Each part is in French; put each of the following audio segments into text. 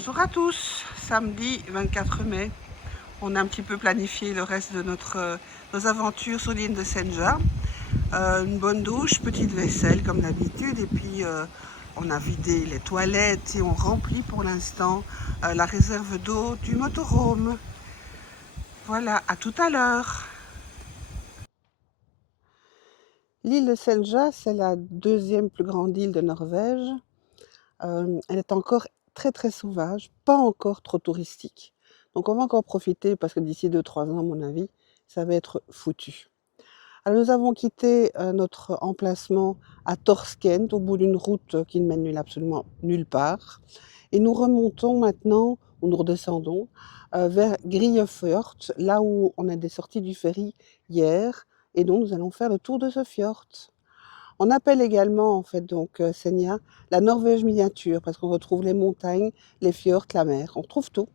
Bonjour à tous, samedi 24 mai. On a un petit peu planifié le reste de nos aventures sur l'île de Senja. Une bonne douche, petite vaisselle comme d'habitude, et puis on a vidé les toilettes et on remplit pour l'instant la réserve d'eau du motorhome. Voilà, à tout à l'heure. L'île de Senja, c'est la deuxième plus grande île de Norvège. Elle est encore très sauvage, pas encore trop touristique. Donc on va encore profiter parce que d'ici 2-3 ans, à mon avis, ça va être foutu. Alors nous avons quitté notre emplacement à Torskent, au bout d'une route qui ne mène absolument nulle part. Et nous remontons maintenant, ou nous redescendons, vers Gryfjord, là où on est sorti du ferry hier. Et donc nous allons faire le tour de ce fjord. On appelle également, en fait, donc, Senja, la Norvège miniature, parce qu'on retrouve les montagnes, les fjords, la mer. On retrouve tout.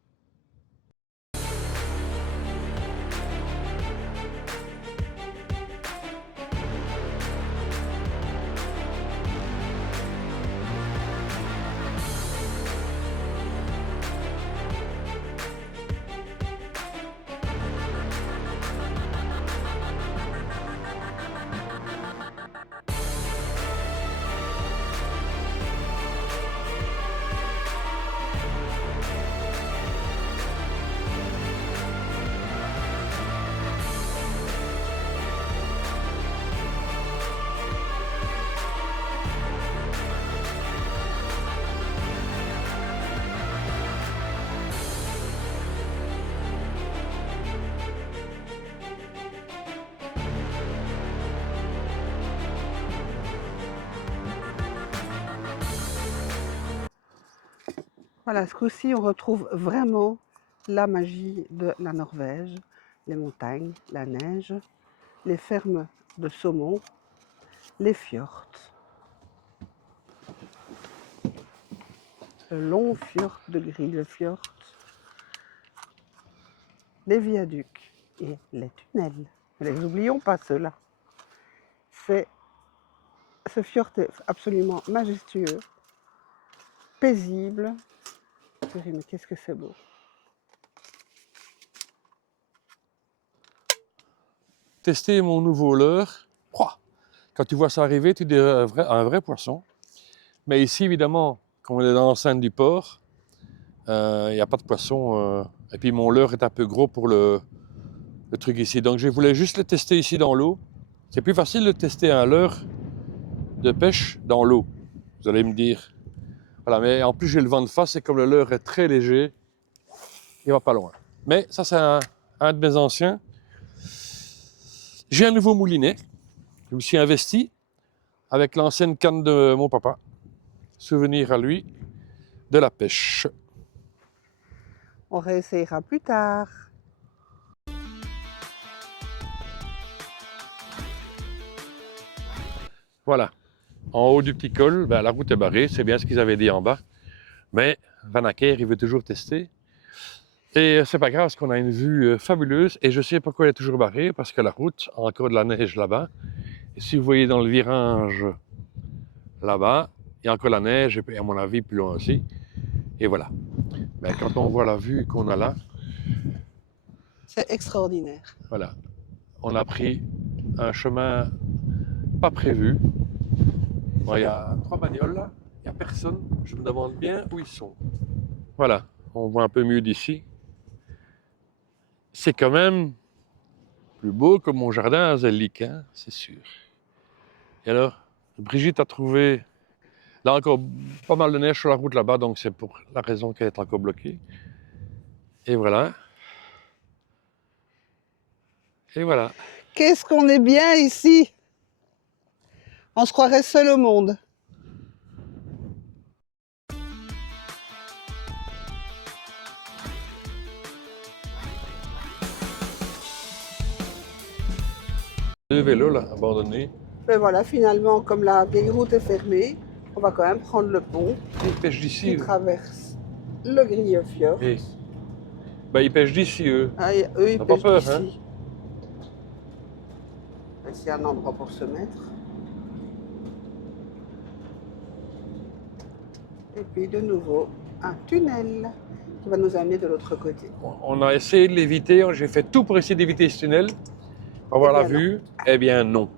Voilà, ce coup-ci, on retrouve vraiment la magie de la Norvège, les montagnes, la neige, les fermes de saumon, les fjords, le long fjord de Gryfjord, les viaducs et les tunnels. Ne les oublions pas ceux-là. Ce fjord est absolument majestueux, paisible. Mais qu'est-ce que c'est beau! Tester mon nouveau leurre. Quand tu vois ça arriver, tu dirais un vrai poisson. Mais ici, évidemment, comme on est dans l'enceinte du port, il n'y a pas de poisson. Et puis mon leurre est un peu gros pour le truc ici. Donc je voulais juste le tester ici dans l'eau. C'est plus facile de tester un leurre de pêche dans l'eau, vous allez me dire. Voilà, mais en plus j'ai le vent de face et comme le leurre est très léger, il va pas loin. Mais ça c'est un de mes anciens. J'ai un nouveau moulinet. Je me suis investi avec l'ancienne canne de mon papa. Souvenir à lui de la pêche. On réessayera plus tard. Voilà. En haut du petit col, la route est barrée, c'est bien ce qu'ils avaient dit en bas. Mais Van Acker, il veut toujours tester. Et c'est pas grave parce qu'on a une vue fabuleuse. Et je sais pourquoi elle est toujours barrée, parce que la route a encore de la neige là-bas. Et si vous voyez dans le virage là-bas, il y a encore la neige, et puis à mon avis plus loin aussi. Et voilà. Mais quand on voit la vue qu'on a là, c'est extraordinaire. Voilà. On a pris un chemin pas prévu. Bon, il y a 3 bagnoles là, il n'y a personne. Je me demande bien où ils sont. Voilà, on voit un peu mieux d'ici. C'est quand même plus beau que mon jardin à Zellik, hein, c'est sûr. Et alors, Brigitte a trouvé, là encore, pas mal de neige sur la route là-bas, donc c'est pour la raison qu'elle est encore bloquée. Et voilà. Et voilà. Qu'est-ce qu'on est bien ici! On se croirait seul au monde. Deux vélos là, abandonnés. Mais voilà, finalement, comme la vieille route est fermée, on va quand même prendre le pont Ils pêchent d'ici. qui traverse le Gryfjord. Et... ils pêchent d'ici, eux. Ah, eux, ils T'as pêchent pas peur, d'ici. Ici, il y a un endroit pour se mettre. Et puis, de nouveau, un tunnel qui va nous amener de l'autre côté. On a essayé de l'éviter, j'ai fait tout pour essayer d'éviter ce tunnel, pour avoir Eh la bien, non. vue. Eh bien non.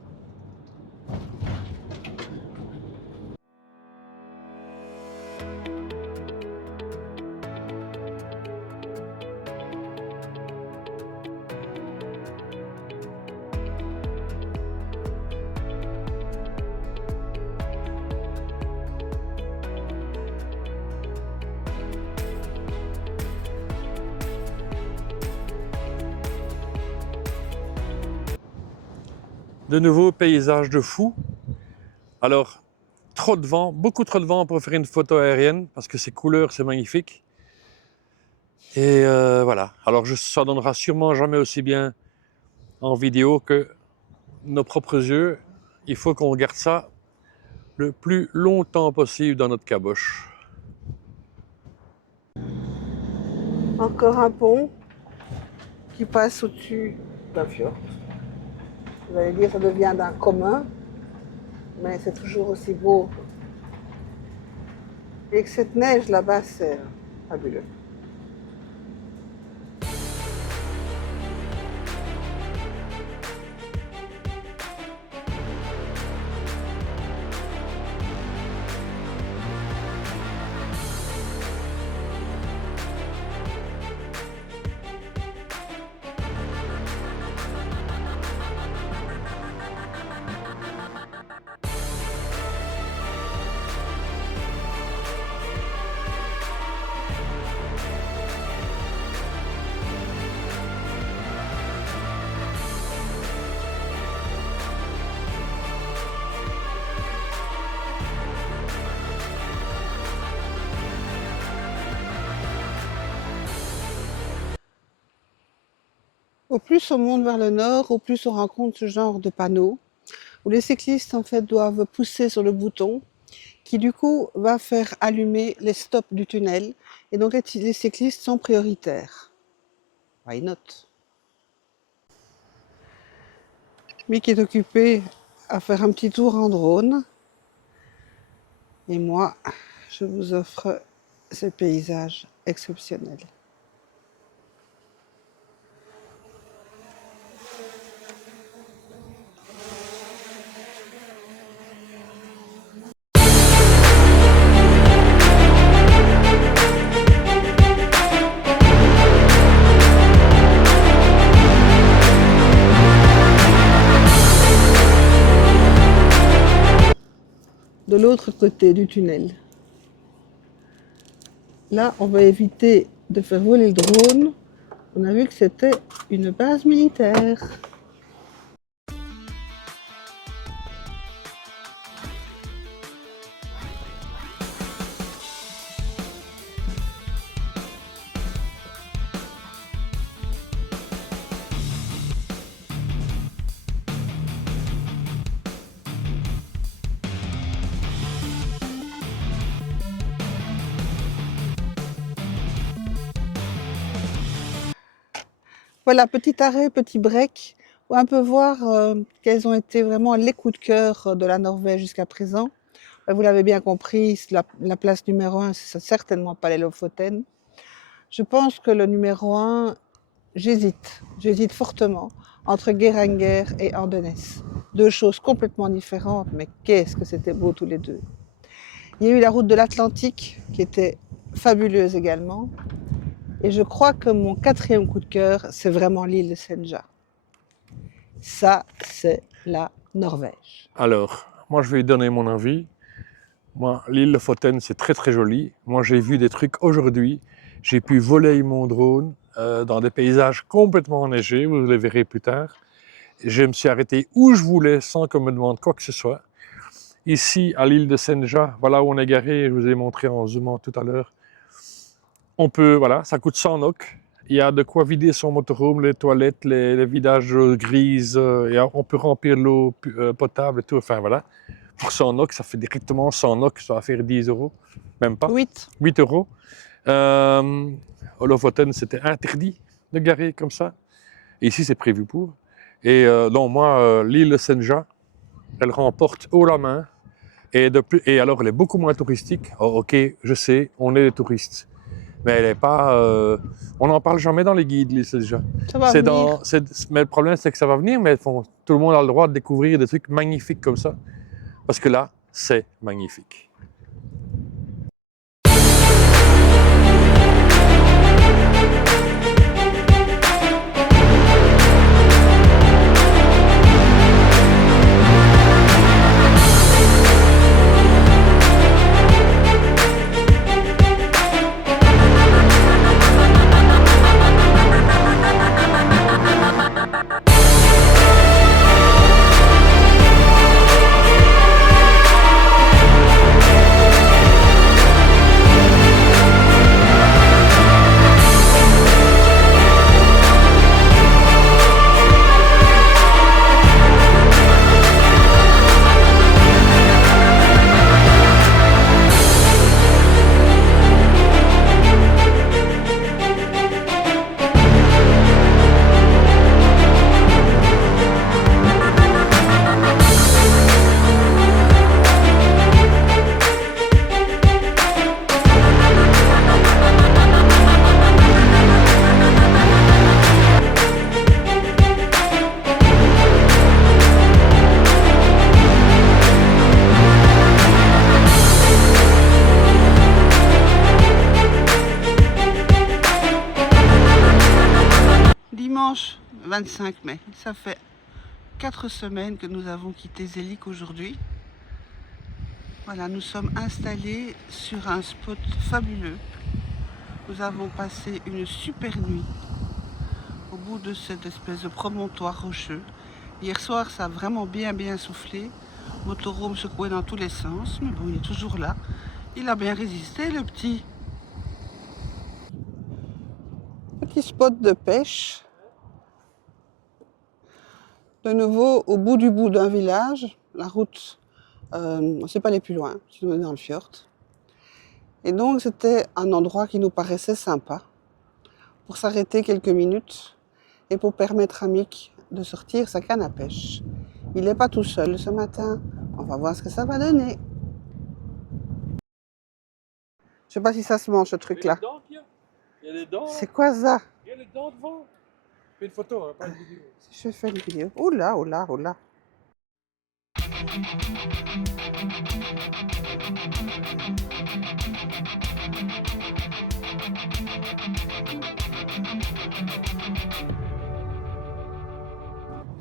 De nouveau, paysage de fou. Alors, trop de vent, beaucoup trop de vent pour faire une photo aérienne, parce que ces couleurs, c'est magnifique. Et voilà. Alors, ça donnera sûrement jamais aussi bien en vidéo que nos propres yeux. Il faut qu'on garde ça le plus longtemps possible dans notre caboche. Encore un pont qui passe au-dessus d'un fjord. Vous allez dire ça devient d'un commun, mais c'est toujours aussi beau. Et que cette neige là-bas, c'est fabuleux. Au plus on monte vers le nord, au plus on rencontre ce genre de panneaux où les cyclistes en fait doivent pousser sur le bouton qui du coup va faire allumer les stops du tunnel et donc les cyclistes sont prioritaires. Why not? Mick est occupé à faire un petit tour en drone et moi je vous offre ce paysage exceptionnel. De l'autre côté du tunnel. Là, on va éviter de faire voler le drone. On a vu que c'était une base militaire. Voilà, petit arrêt, petit break, pour un peu voir quels ont été vraiment les coups de cœur de la Norvège jusqu'à présent. Vous l'avez bien compris, la place numéro 1, c'est certainement pas les Lofoten. Je pense que le numéro 1, j'hésite fortement entre Geiranger et Ardennes. Deux choses complètement différentes, mais qu'est-ce que c'était beau tous les deux. Il y a eu la route de l'Atlantique, qui était fabuleuse également. Et je crois que mon quatrième coup de cœur, c'est vraiment l'île de Senja. Ça, c'est la Norvège. Alors, moi je vais donner mon avis. Moi, l'île Lofoten, c'est très très joli. Moi, j'ai vu des trucs aujourd'hui. J'ai pu voler mon drone dans des paysages complètement enneigés, vous les verrez plus tard. Je me suis arrêté où je voulais sans qu'on me demande quoi que ce soit. Ici, à l'île de Senja, voilà où on est garé, je vous ai montré en zoomant tout à l'heure. On peut, voilà, ça coûte 100 NOK. Il y a de quoi vider son motorhome, les toilettes, les vidages grises, et on peut remplir l'eau potable et tout, enfin voilà. Pour 100 NOK, ça fait directement 100 NOK, ça va faire 10 euros, même pas. 8 euros. Au Lofoten, c'était interdit de garer comme ça. Et ici, c'est prévu pour. Et donc moi, l'île Senja, elle remporte haut la main Et alors, elle est beaucoup moins touristique. Oh, ok, je sais, on est des touristes. Mais elle est pas. On n'en parle jamais dans les guides, l'île Selja. Ça va venir. Mais le problème, c'est que ça va venir, mais tout le monde a le droit de découvrir des trucs magnifiques comme ça. Parce que là, c'est magnifique. Dimanche 25 mai, ça fait 4 semaines que nous avons quitté Zelik aujourd'hui. Voilà, nous sommes installés sur un spot fabuleux. Nous avons passé une super nuit au bout de cette espèce de promontoire rocheux. Hier soir, ça a vraiment bien soufflé. Motorhome secoué dans tous les sens, mais bon, il est toujours là. Il a bien résisté, le petit. Petit spot de pêche. De nouveau, au bout du bout d'un village, la route, on ne sait pas aller plus loin, sinon on est dans le fjord. Et donc, c'était un endroit qui nous paraissait sympa pour s'arrêter quelques minutes et pour permettre à Mick de sortir sa canne à pêche. Il n'est pas tout seul ce matin. On va voir ce que ça va donner. Je sais pas si ça se mange, ce truc-là. Il y a des dents. C'est quoi ça? Il y a des dents devant. Fais une photo, hein, pas une vidéo. Je fais une vidéo. Oh là.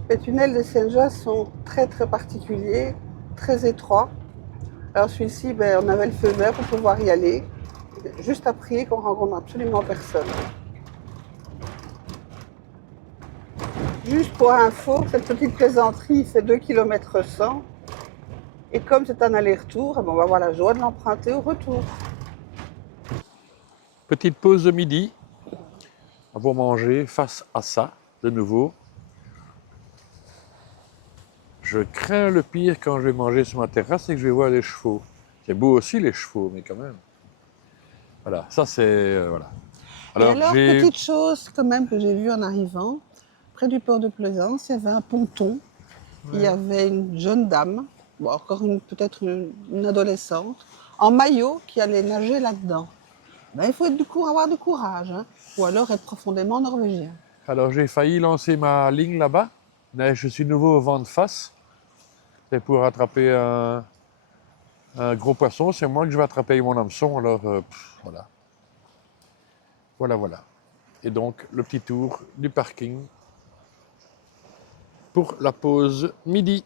Les tunnels de Senja sont très particuliers, très étroits. Alors celui-ci, on avait le feu vert pour pouvoir y aller. Juste à prier qu'on rencontre absolument personne. Juste pour info, cette petite plaisanterie fait 2 km 100. Et comme c'est un aller-retour, on va avoir la joie de l'emprunter au retour. Petite pause de midi. Pour manger face à ça, de nouveau. Je crains le pire quand je vais manger sur ma terrasse, c'est que je vais voir les chevaux. C'est beau aussi les chevaux, mais quand même. Voilà, ça c'est... voilà. Alors, petite chose quand même que j'ai vue en arrivant, près du port de Plaisance, il y avait un ponton. Ouais. Il y avait une jeune dame, bon, encore peut-être une adolescente, en maillot qui allait nager là-dedans. Il faut avoir du courage, hein, ou alors être profondément norvégien. Alors j'ai failli lancer ma ligne là-bas, mais je suis nouveau au vent de face. C'est pour attraper un gros poisson. C'est moi que je vais attraper avec mon hameçon, alors voilà. Voilà. Et donc le petit tour du parking pour la pause midi.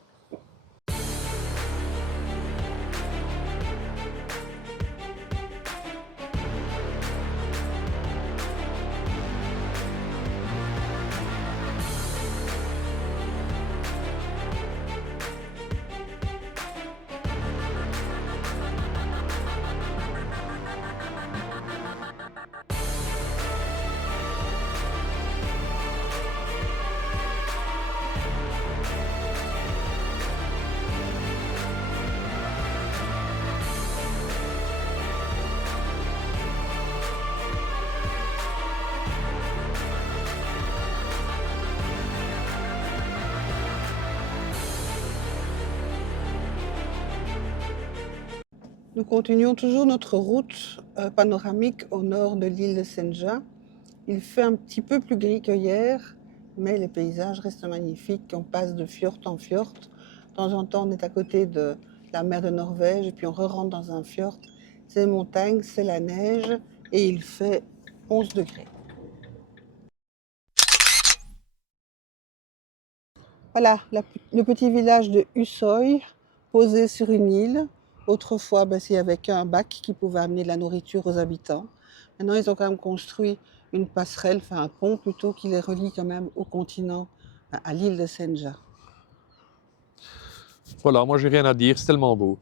Nous continuons toujours notre route panoramique au nord de l'île de Senja. Il fait un petit peu plus gris que hier, mais les paysages restent magnifiques. On passe de fjord en fjord. De temps en temps, on est à côté de la mer de Norvège et puis on re-rentre dans un fjord. C'est les montagnes, c'est la neige et il fait 11 degrés. Voilà le petit village de Husøy, posé sur une île. Autrefois, il n'y avait qu'un bac qui pouvait amener de la nourriture aux habitants. Maintenant, ils ont quand même construit une passerelle, enfin un pont plutôt, qui les relie quand même au continent, à l'île de Senja. Voilà, moi j'ai rien à dire, c'est tellement beau.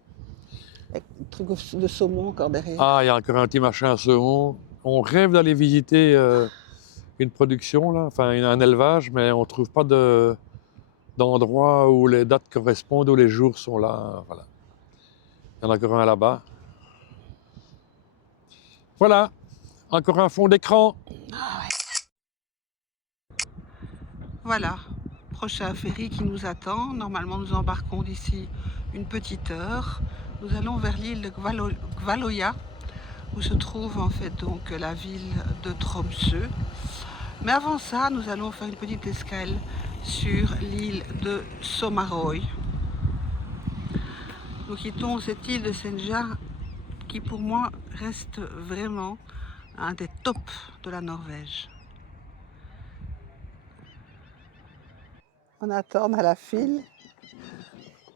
Avec un truc de saumon encore derrière. Ah, il y a encore un petit machin à saumon. On rêve d'aller visiter une production, là, enfin un élevage, mais on ne trouve pas d'endroit où les dates correspondent, où les jours sont là. Voilà. Il y en a encore un là-bas. Voilà, encore un fond d'écran. Voilà, prochain ferry qui nous attend. Normalement, nous embarquons d'ici une petite heure. Nous allons vers l'île de Gvaløya, où se trouve en fait donc la ville de Tromsø. Mais avant ça, nous allons faire une petite escale sur l'île de Sommarøy. Nous quittons cette île de Senja qui pour moi reste vraiment un des tops de la Norvège. On attend à la file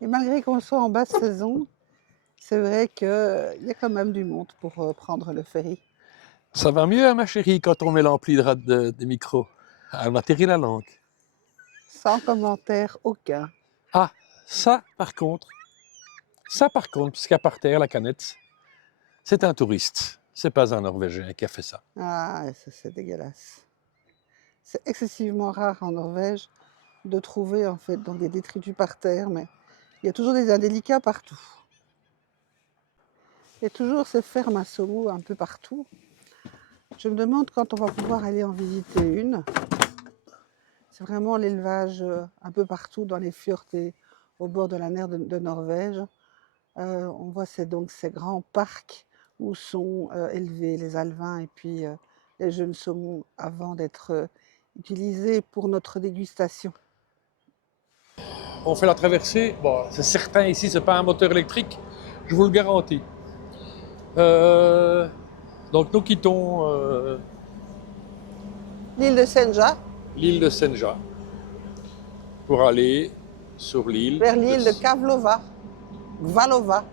et malgré qu'on soit en basse saison, c'est vrai qu'il y a quand même du monde pour prendre le ferry. Ça va mieux, hein, ma chérie, quand on met l'ampli des micros. Elle m'a tiré la langue. Sans commentaire aucun. Ah, ça par contre, parce qu'à par terre, la canette, c'est un touriste. C'est pas un Norvégien qui a fait ça. Ah, ça c'est dégueulasse. C'est excessivement rare en Norvège de trouver en fait donc des détritus par terre, mais il y a toujours des indélicats partout. Il y a toujours ces fermes à saumon un peu partout. Je me demande quand on va pouvoir aller en visiter une. C'est vraiment l'élevage un peu partout dans les fjords et au bord de la mer de Norvège. On voit donc ces grands parcs où sont élevés les alevins et puis les jeunes saumons avant d'être utilisés pour notre dégustation. On fait la traversée. Bon, c'est certain, ici, c'est pas un moteur électrique, je vous le garantis. Donc, nous quittons L'île de Senja. L'île de Senja pour aller sur l'île. Vers l'île de Gvaløya. Gvaløya.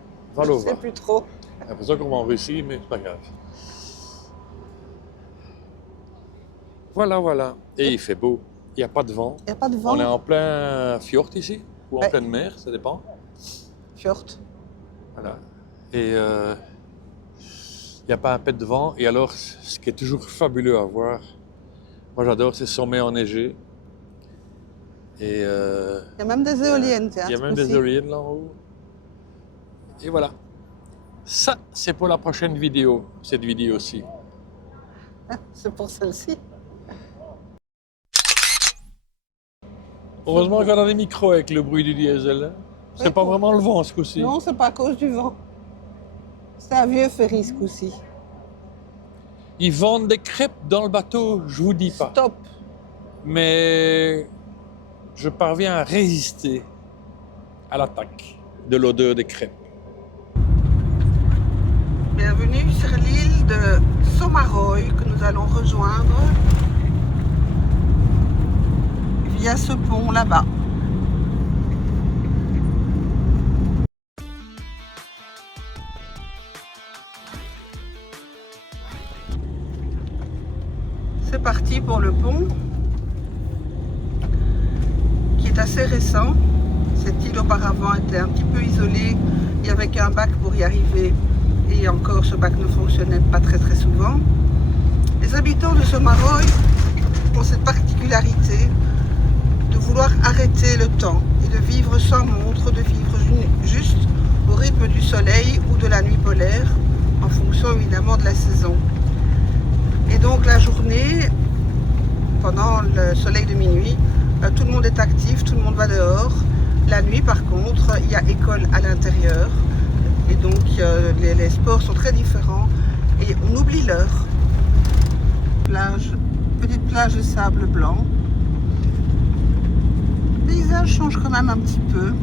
Je ne sais plus trop. J'ai l'impression qu'on va en Russie, mais c'est pas grave. Voilà, voilà. Et il fait beau. Il n'y a pas de vent. Il n'y a pas de vent. On est en plein fjord ici, ou en pleine mer, ça dépend. Fjord. Voilà. Et il n'y a pas un pet de vent. Et alors, ce qui est toujours fabuleux à voir, moi j'adore ces sommets enneigés. Et il y a même des éoliennes, tiens. Il y a même des éoliennes là en haut. Et voilà. Ça, c'est pour la prochaine vidéo, cette vidéo-ci. C'est pour celle-ci. Heureusement qu'on a des micros avec le bruit du diesel. Hein. C'est pas vraiment le vent ce coup-ci. Non, c'est pas à cause du vent. C'est un vieux ferry ce coup-ci. Ils vendent des crêpes dans le bateau, je vous dis pas. Stop. Mais je parviens à résister à l'attaque de l'odeur des crêpes. Bienvenue sur l'île de Sommarøy que nous allons rejoindre via ce pont là-bas. C'est parti pour le pont qui est assez récent. Cette île auparavant était un petit peu isolée. Il n'y avait qu'un bac pour y arriver et encore ce bac ne fonctionnait pas très souvent. Les habitants de Sommarøy ont cette particularité de vouloir arrêter le temps et de vivre sans montre, de vivre juste au rythme du soleil ou de la nuit polaire, en fonction évidemment de la saison. Et donc la journée, pendant le soleil de minuit, tout le monde est actif, tout le monde va dehors. La nuit par contre, il y a école à l'intérieur Et donc les sports sont très différents et on oublie l'heure. Petite plage de sable blanc. Le paysage change quand même un petit peu. De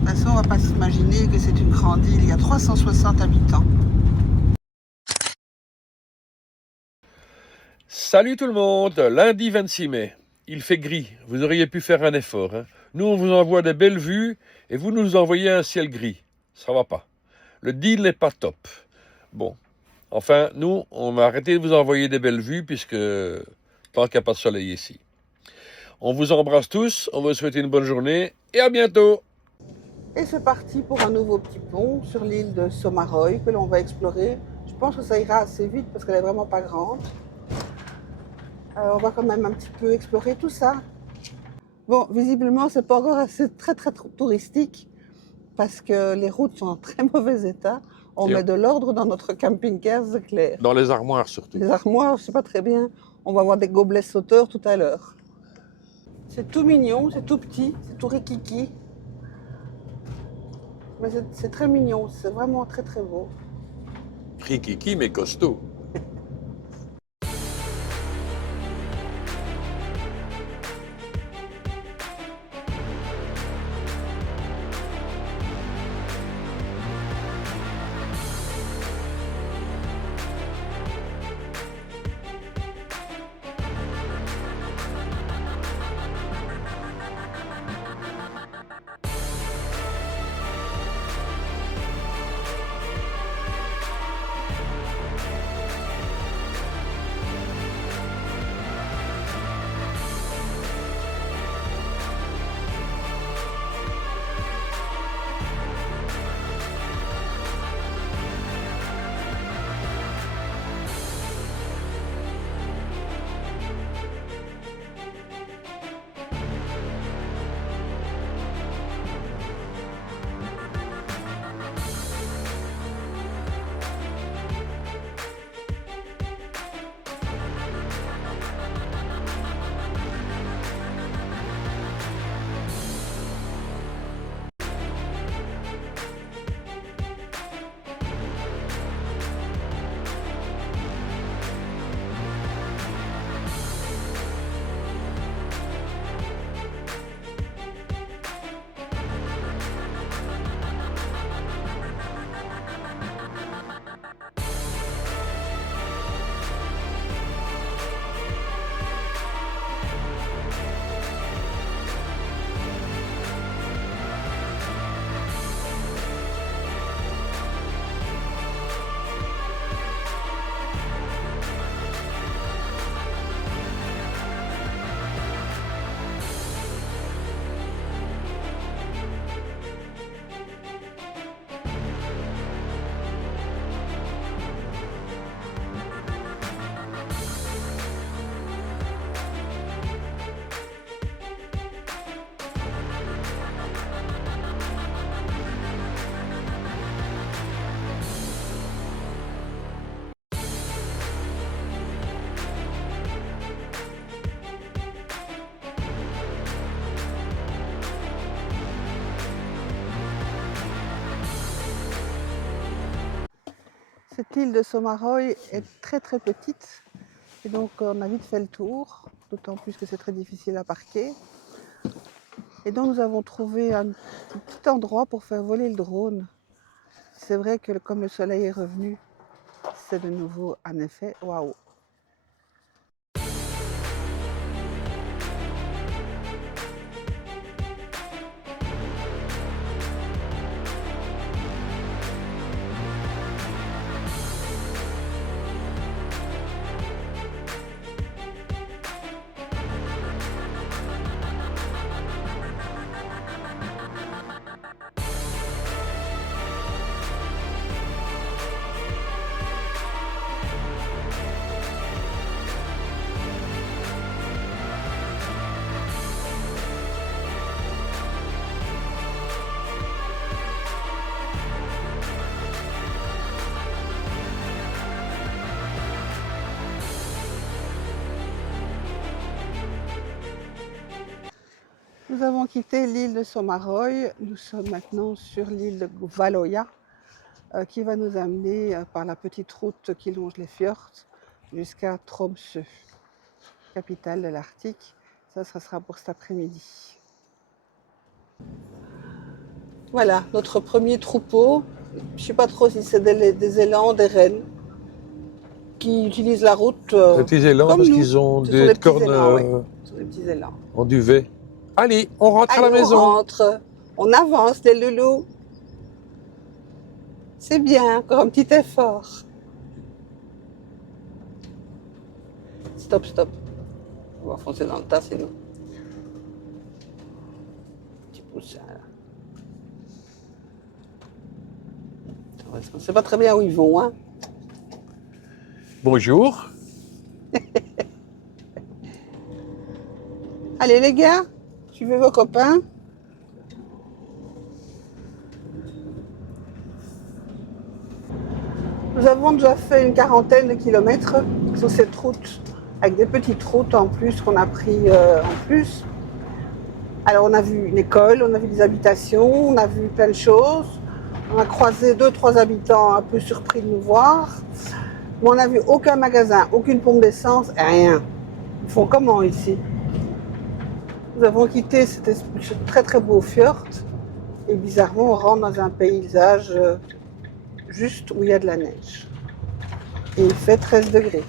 toute façon, on ne va pas s'imaginer que c'est une grande île. Il y a 360 habitants. Salut tout le monde, lundi 26 mai. Il fait gris, vous auriez pu faire un effort. Hein. Nous, on vous envoie des belles vues et vous nous envoyez un ciel gris. Ça va pas. Le deal n'est pas top. Bon, enfin, nous, on a arrêté de vous envoyer des belles vues puisque tant qu'il n'y a pas de soleil ici. On vous embrasse tous, on vous souhaite une bonne journée et à bientôt. Et c'est parti pour un nouveau petit pont sur l'île de Sommarøy que l'on va explorer. Je pense que ça ira assez vite parce qu'elle est vraiment pas grande. On va quand même un petit peu explorer tout ça. Bon, visiblement, c'est pas encore assez très touristique parce que les routes sont en très mauvais état. On met de l'ordre dans notre camping-car, c'est clair. Dans les armoires surtout. Les armoires, je sais pas très bien. On va avoir des gobelets sauteurs tout à l'heure. C'est tout mignon, c'est tout petit, c'est tout rikiki. Mais c'est très mignon, c'est vraiment très très beau. Rikiki mais costaud. Cette île de Sommarøy est très très petite et donc on a vite fait le tour, d'autant plus que c'est très difficile à parquer. Et donc nous avons trouvé un petit endroit pour faire voler le drone. C'est vrai que comme le soleil est revenu, c'est de nouveau un effet waouh. Nous avons quitté l'île de Sommarøy. Nous sommes maintenant sur l'île de Valøya, qui va nous amener par la petite route qui longe les fjords jusqu'à Tromsø, capitale de l'Arctique. Ça sera pour cet après-midi. Voilà, notre premier troupeau. Je ne sais pas trop si c'est des élans, des rennes, qui utilisent la route Les petits élans comme parce nous. qu'ils ont Ce sont des des petits cornes élans, ouais. Ce sont des petits élans. en duvet. Allez, on rentre à la Allez, maison. on rentre, on avance les loulous. C'est bien, encore un petit effort. Stop, stop. On va foncer dans le tas sinon. Petit poussin là. On ne sait pas très bien où ils vont, hein. Bonjour. Allez les gars, suivez vos copains. Nous avons déjà fait une quarantaine de kilomètres sur cette route, avec des petites routes en plus qu'on a pris en plus. Alors on a vu une école, on a vu des habitations, on a vu plein de choses. On a croisé 2-3 habitants un peu surpris de nous voir. Mais on n'a vu aucun magasin, aucune pompe d'essence, rien. Ils font comment ici? Nous avons quitté ce très très beau fjord et bizarrement on rentre dans un paysage juste où il y a de la neige. Et il fait 13 degrés.